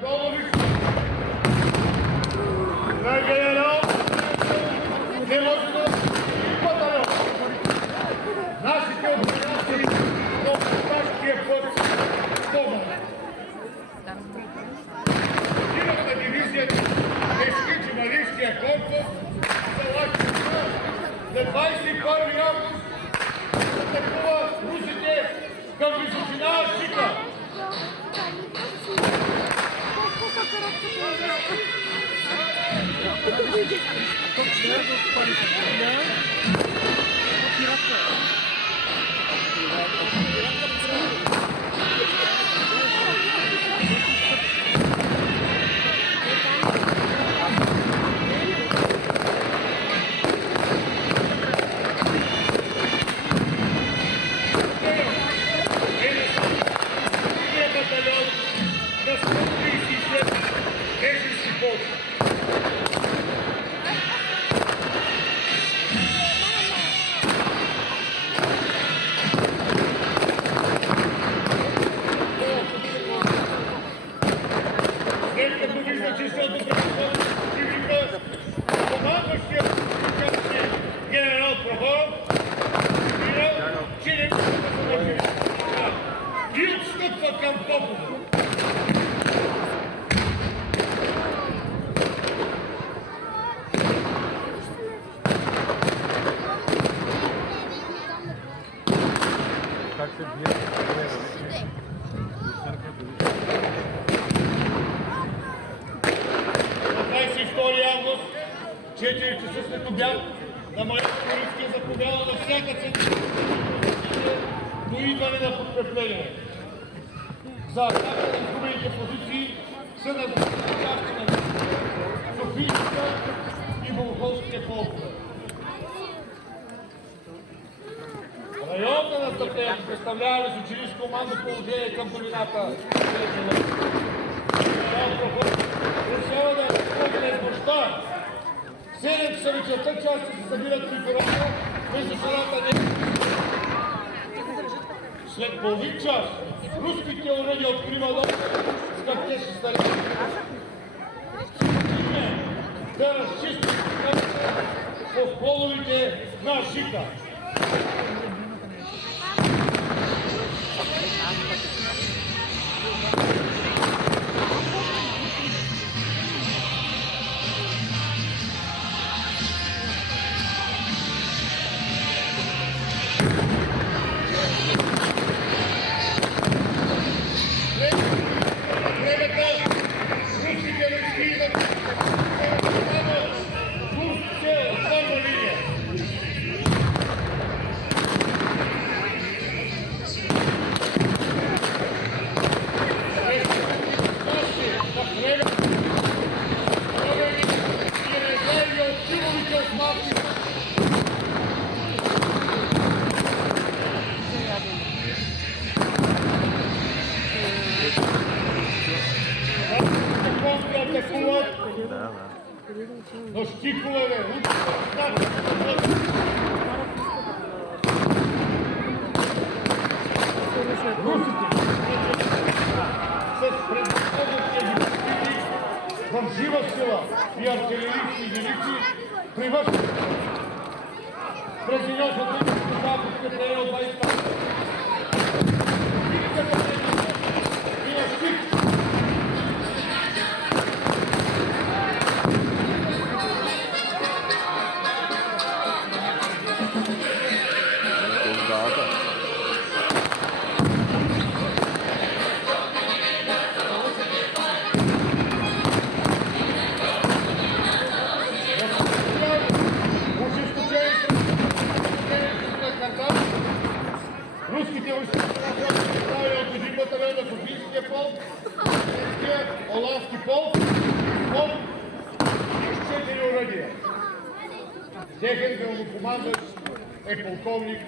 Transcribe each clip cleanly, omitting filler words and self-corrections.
Доловик. На генерал. Не може да батальон. Нашите отбранители от Пашкия път Тома. Директна дивизия Тежки-Чималийския корпус за 21 август атакува русите към височина Шика. Генерал Прохоров и отстъпва към Попово. Как се бие? На 22 август, 4 часа след обяд, на Малецко-Рилския заповяда на всяка цена до идване на подкрепление. За атака на изгубените позиции са назначени на Софийска и Волховския полкове. Районна настъпление представлява височиниско командно положение към долината. Решава да разпълне с нощта. 7 часа вечерта части се събират при перона между страната не. След половин час руските оръдия открива нощ с картечни снаряди. Да разчистят по половите на Шика. Но стихове, русите с предпоследните дивизии в жива сила и артилерийски единици привършват. През деньосът това подкрепление от 20 и на стих. Руските войски представили от един батальон на Софийския полк, Немския, Олански полк, с 4 оръдия. Техен главнокомандващ е полковник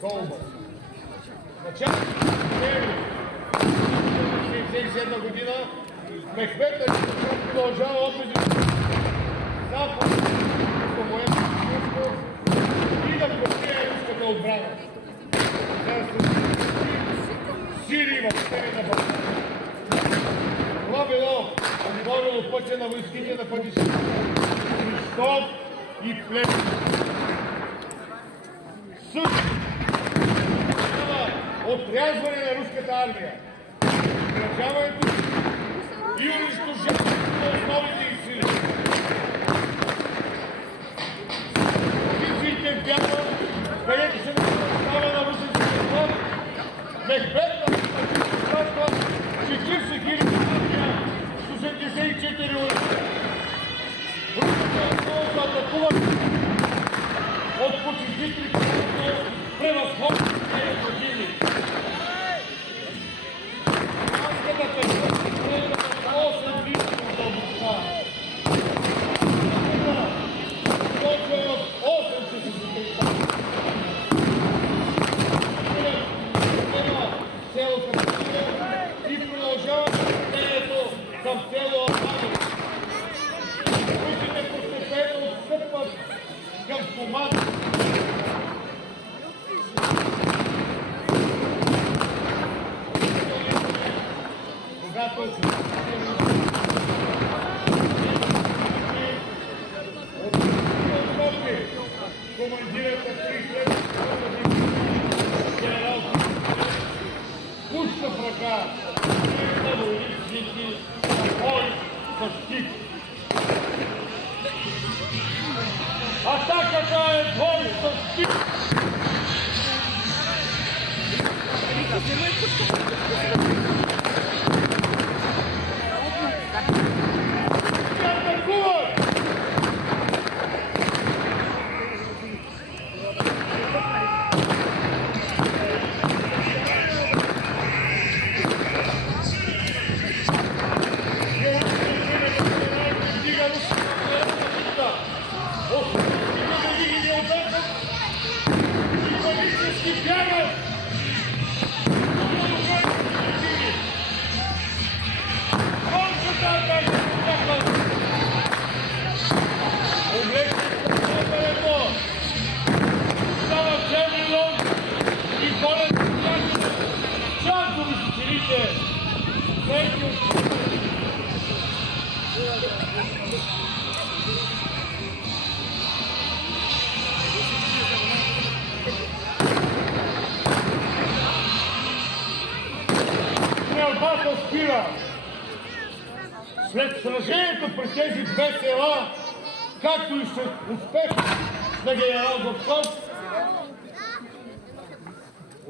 Колбас. Началото на 1967 година Мехмед продължава опити Запад по военно и да прокрие руската отбрана. Сили в стени на България. Това било отворило пътя на войските на пътища Христов и Плевен. Също отрязване на руската армия, държаването и унищожаването на основните й сили. Позициите в Бяла, където се настава на русенския фронт, Мехмед на Стратва 40 хиляди армия с 84 войски. Руската основа се атакува от почти 3 превъзходни години. Маската е 8 литри от дълбочина. Точно в 8 ще се съпредстава. Село Капитина и продължава състоянието към село Албания. Русите постепенно отстъпват към команда. Когато командирът на 30 генерал пуска в ръка на войниците бой с щит. Атаката е бой с щит! Стрелбата спира. След сражението при тези две села, както и след успех на генерал Довков,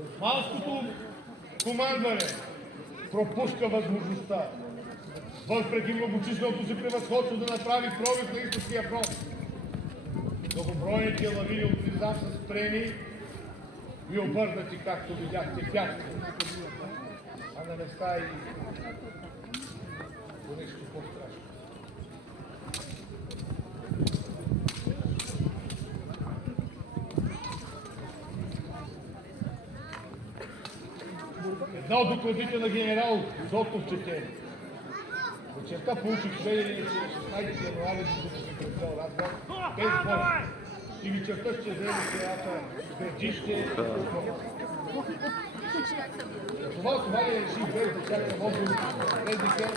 османското командване пропуска възможността, въпреки многочисленото си превъзходство, да направи пробив на източния фронт. Многобройните лавини от Рязан са спрени и обърнати, както видяхте, бягте. А на места и до нещо по-страшно. Една от докладите на генерал Зотов чете. Вечерта получих сведение, че на 16 януари докато се предсел Разград, без бой. И вечерта ще вземе селата Градище. Това основание реши без да чакам отговор тези ден.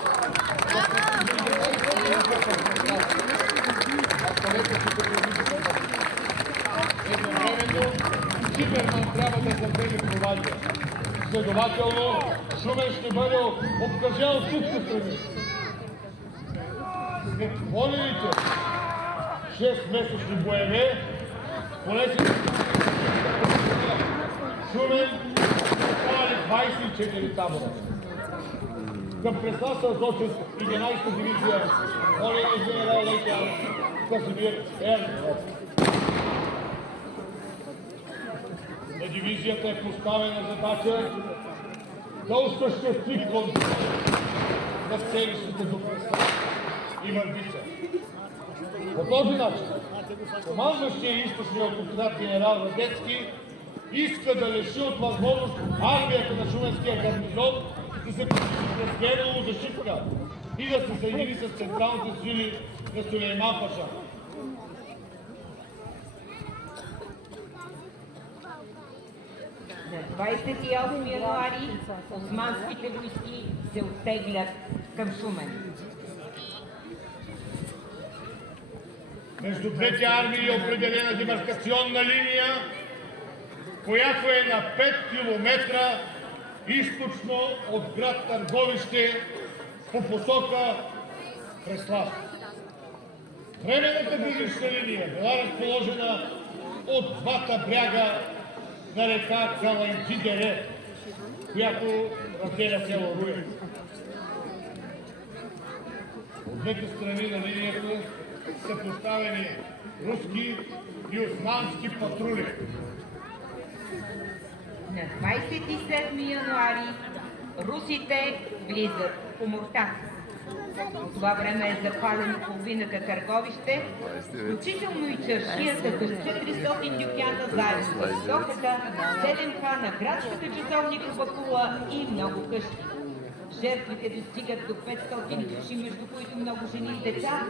Едновременно Сиберман трябва да завземе Провадия. Следователно, Шумен ще бъде обкръжен от всички страни. След водените 6-месечни боеве, поне си Шумен станали 24 табора. Към Кресна са сочат 11-та дивизия, водения генерал лейтенант Красимир Ернов. На дивизията е поставена задача да осъществи контрол на селищите до Кресна и Върбица. По този начин, командващия източния координат генерал Радецки иска да лиши от възможност армията на Шуменския гарнизон да се придвижи през Германово за Шипка и да се съедини с централните сили на Сулейман Паша. На 28 януари османските войски се оттеглят към Шумен. между двете армии е определена демаркационна линия, която е на 5 км източно от град Търговище по посока Преслав. Временната гранична линия била разположена от двата бряга на река Калайджи-дере, която разделя село Руен. От двете страни на линията са поставени руски и османски патрули. На 27 януари русите влизат в Омуртаг. По това време е запалено половината Търговище, включително и чаршията с 400 дюкяна заедно с стоката, 7 на градската часовник Бакула и много къщи. Жертвите достигат до 500 души, между които много жени и деца.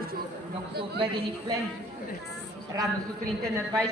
Много са отведени в плен. Рано сутринта на 20